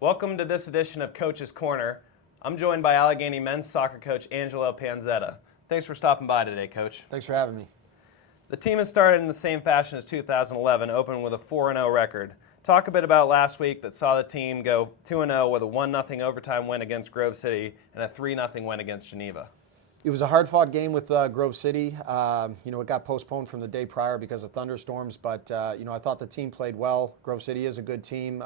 Welcome to this edition of Coach's Corner. I'm joined by Allegheny men's soccer coach Angelo Panzetta. Thanks for stopping by today, Coach. Thanks for having me. The team has started in the same fashion as 2011, opening with a 4-0 record. Talk a bit about last week that saw the team go 2-0 with a 1-0 overtime win against Grove City and a 3-0 win against Geneva. It was a hard-fought game with Grove City. It got postponed from the day prior because of thunderstorms, but I thought the team played well. Grove City is a good team.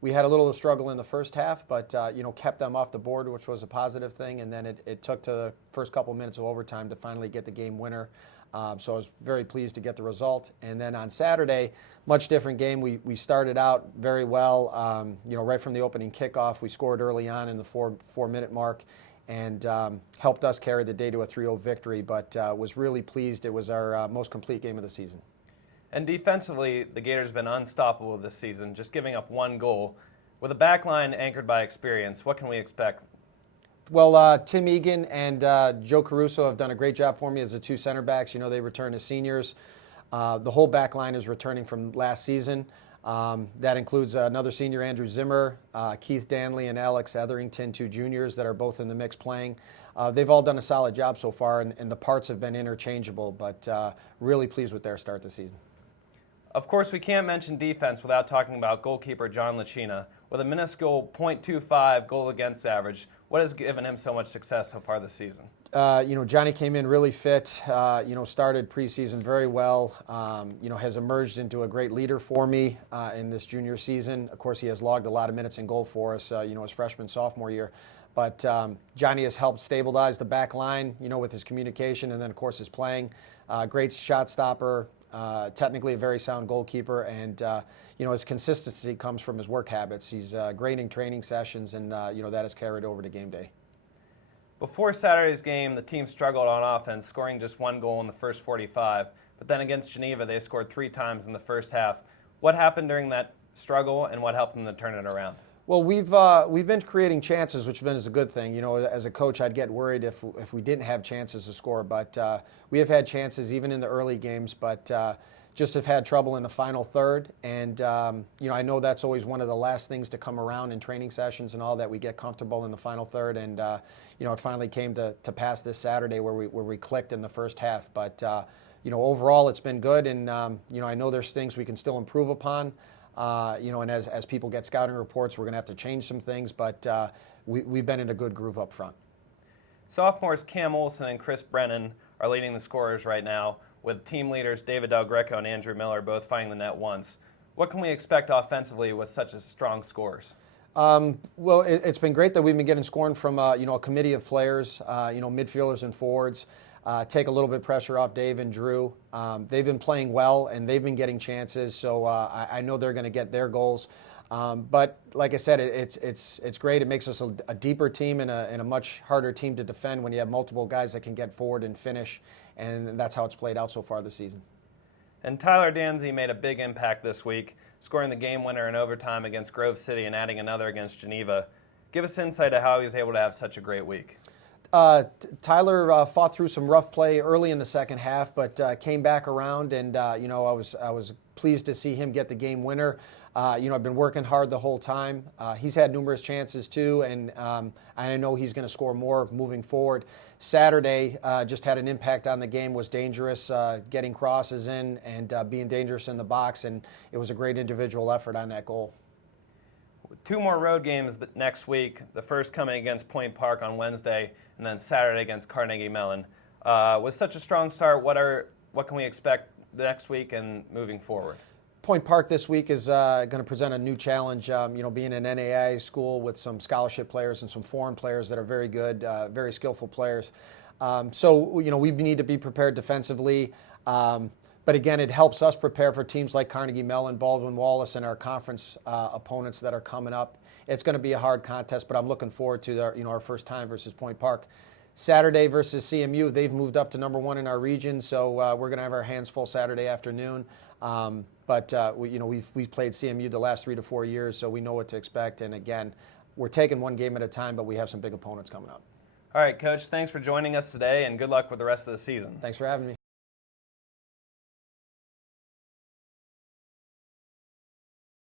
We had a little struggle in the first half, but kept them off the board, which was a positive thing. And then it took to the first couple minutes of overtime to finally get the game winner. So I was very pleased to get the result. And then on Saturday, much different game. We started out very well. Right from the opening kickoff, we scored early on in the four-minute mark, and helped us carry the day to a 3-0 victory. But was really pleased. It was our most complete game of the season. And defensively, the Gators have been unstoppable this season, just giving up one goal. With a back line anchored by experience, what can we expect? Well, Tim Egan and Joe Caruso have done a great job for me as the two center backs. They return as seniors. The whole back line is returning from last season. That includes another senior, Andrew Zimmer, Keith Danley, and Alex Etherington, two juniors that are both in the mix playing. They've all done a solid job so far, and the parts have been interchangeable, but really pleased with their start this season. Of course, we can't mention defense without talking about goalkeeper John Lachina. With a minuscule .25 goal against average, what has given him so much success so far this season? Johnny came in really fit, started preseason very well, has emerged into a great leader for me in this junior season. Of course, he has logged a lot of minutes in goal for us, his freshman, sophomore year. But Johnny has helped stabilize the back line, with his communication and then, of course, his playing. Great shot stopper. Technically a very sound goalkeeper, and his consistency comes from his work habits. He's great in training sessions, and that has carried over to game day. Before Saturday's game, the team struggled on offense, scoring just one goal in the first 45. But then against Geneva, they scored 3 times in the first half. What happened during that struggle, and what helped them to turn it around? Well, we've been creating chances, which is a good thing. As a coach, I'd get worried if we didn't have chances to score. But we have had chances even in the early games, but just have had trouble in the final third. And I know that's always one of the last things to come around in training sessions and all, that we get comfortable in the final third. And it finally came to pass this Saturday where we clicked in the first half. But overall, it's been good. And I know there's things we can still improve upon. And as people get scouting reports, we're going to have to change some things, but we've been in a good groove up front. Sophomores Cam Olson and Chris Brennan are leading the scorers right now, with team leaders David Del Greco and Andrew Miller both finding the net once. What can we expect offensively with such as strong scores? Well, it's been great that we've been getting scoring from a committee of players, midfielders and forwards. Take a little bit of pressure off Dave and Drew. They've been playing well, and they've been getting chances, so I know they're going to get their goals. But like I said, it's great. It makes us a deeper team and a much harder team to defend when you have multiple guys that can get forward and finish, and that's how it's played out so far this season. And Tyler Danzy made a big impact this week, scoring the game winner in overtime against Grove City and adding another against Geneva. Give us insight to how he was able to have such a great week. Tyler fought through some rough play early in the second half, but came back around, and I was pleased to see him get the game winner. I've been working hard the whole time. He's had numerous chances too, and I know he's going to score more moving forward. Saturday just had an impact on the game, was dangerous, getting crosses in and being dangerous in the box, and it was a great individual effort on that goal. 2 more road games next week, the first coming against Point Park on Wednesday, and then Saturday against Carnegie Mellon. With such a strong start, what can we expect next week and moving forward? Point Park this week is going to present a new challenge, being an NAIA school with some scholarship players and some foreign players that are very good, very skillful players. So we need to be prepared defensively. But again, it helps us prepare for teams like Carnegie Mellon, Baldwin Wallace, and our conference opponents that are coming up. It's going to be a hard contest, but I'm looking forward to our first time versus Point Park. Saturday versus CMU, they've moved up to number 1 in our region, so we're going to have our hands full Saturday afternoon. But we've played CMU the last 3 to 4 years, so we know what to expect. And again, we're taking one game at a time, but we have some big opponents coming up. All right, Coach, thanks for joining us today, and good luck with the rest of the season. Thanks for having me.